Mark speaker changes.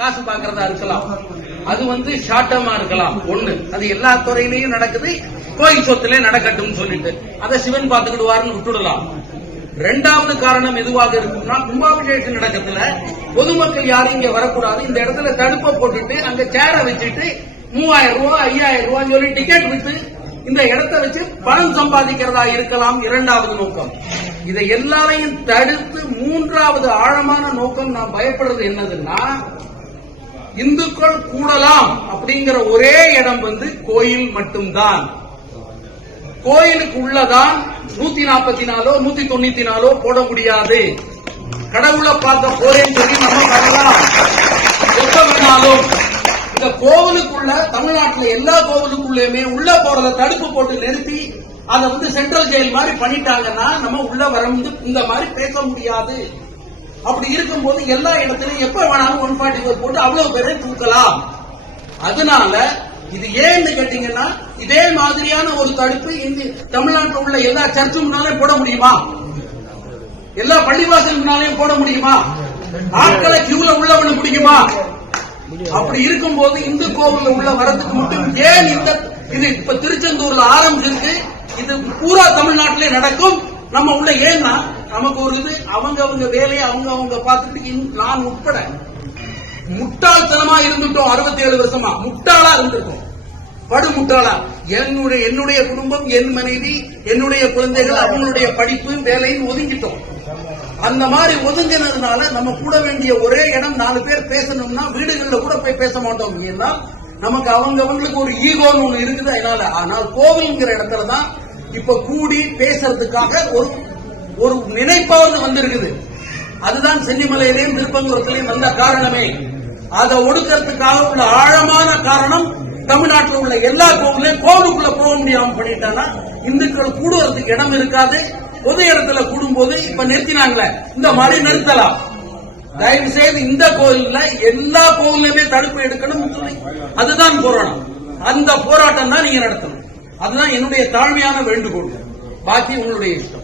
Speaker 1: காசு பாக்குறதா இருக்கலாம் அது வந்து ஷார்ட் டேர்மா இருக்கலாம் ஒண்ணு அது எல்லா துறையிலையும் நடக்குது கோயில் சொத்துலயே நடக்கட்டும் சொல்லிட்டு அதை சிவன் பாத்துக்கிடுவாருன்னு விட்டுடலாம் ரெண்டாவது காரணம் எதுவாக இருக்கும்னா கும்பாபிஷேகம் நடக்கிறதுல பொதுமக்கள் யாரும் இங்க வரக்கூடாது இந்த இடத்துல தடுப்பை போட்டுட்டு அங்க சேரை வச்சுட்டு மூவாயிரம் ரூபாய் ஐயாயிரம் ரூபாய் சொல்லி டிக்கெட் விட்டு இந்த இடத்தை வச்சு பணம் சம்பாதிக்கிறதா இருக்கலாம் இரண்டாவது நோக்கம் இதை எல்லாரையும் தடுத்து மூன்றாவது ஆழமான நோக்கம் நான் பயப்படுறது என்னதுன்னா இந்துக்கள் கூடலாம் அப்படிங்கிற ஒரே இடம் வந்து கோயில் மட்டும்தான் கோயிலுக்கு உள்ளதான் நூத்தி நாற்பத்தி நாலோ நூத்தி தொண்ணூத்தி நாலோ போட முடியாது கடவுளை பார்க்க போறேன்னு சொல்லி நம்ம இந்த கோவிலுக்குள்ள தமிழ்நாட்டில் எல்லா கோவிலுக்குள்ளயுமே உள்ள போறத தடுப்பு போட்டு நிறுத்தி அதை வந்து சென்ட்ரல் ஜெயில் மாதிரி பண்ணிட்டாங்கன்னா நம்ம உள்ள வர இந்த மாதிரி பேச முடியாது அப்படி இருக்கும்போது எல்லா இடத்துலயும் எப்ப வேணாலும் ஒன் ஃபார்ட்டி ஃபோர் போட்டு அவ்வளவு பேரை தூக்கலாம் அதனால இது ஏன்னு கேட்டீங்கன்னா இதே மாதிரியான ஒரு தடுப்பு இந்த தமிழ்நாட்டில் உள்ள எல்லா சர்ச்சு போட முடியுமா எல்லா பள்ளிவாசல் போட முடியுமா ஆட்களை கியூல உள்ளவனு முடியுமா அப்படி இருக்கும் போது இந்து கோவில் உள்ள வரத்துக்கு மட்டும் ஏன் இந்த இது இப்ப திருச்செந்தூர்ல ஆரம்பிச்சிருக்கு இது பூரா தமிழ்நாட்டிலே நடக்கும் நம்ம உள்ள ஏ ஏன்னா நமக்கு ஒரு இது அவங்க அவங்க வேலையை அவங்க அவங்க பார்த்துட்டு நான் உட்பட முட்டாள்தனமா இருந்துட்டோம் அறுபத்தி ஏழு வருஷமா முட்டாளா இருந்திருக்கோம் படு முட்டாளா என்னுடைய என்னுடைய குடும்பம் என் மனைவி என்னுடைய குழந்தைகள் அவங்களுடைய படிப்பு வேலையும் ஒதுங்கிட்டோம் அந்த மாதிரி ஒதுங்கினதுனால நம்ம கூட வேண்டிய ஒரே இடம் நாலு பேர் பேசணும்னா வீடுகளில் கூட போய் பேச மாட்டோம் அப்படின்னா நமக்கு அவங்க அவங்களுக்கு ஒரு ஈகோன்னு ஒன்று இருக்குது அதனால ஆனால் கோவில்ங்கிற இடத்துல தான் இப்ப கூடி பேசுறதுக்காக ஒரு ஒரு நினைப்பாவது வந்திருக்குது அதுதான் சென்னிமலையிலையும் திருப்பங்குளத்திலையும் வந்த காரணமே அதை ஒடுக்கிறதுக்காக உள்ள ஆழமான காரணம் தமிழ்நாட்டில் உள்ள எல்லா கோவிலையும் கோவிலுக்குள்ள போக முடியாம பண்ணிட்டானா இந்துக்கள் கூடுவதற்கு இடம் இருக்காது பொது இடத்துல கூடும் போது இப்ப நிறுத்தினாங்களே இந்த மாதிரி நிறுத்தலாம் தயவு செய்து இந்த கோயில்ல எல்லா கோவிலுமே தடுப்பு எடுக்கணும் அதுதான் போராட்டம் அந்த போராட்டம் தான் நீங்க நடத்தணும் அதுதான் என்னுடைய தாழ்மையான வேண்டுகோள் பாக்கி உங்களுடைய இஷ்டம்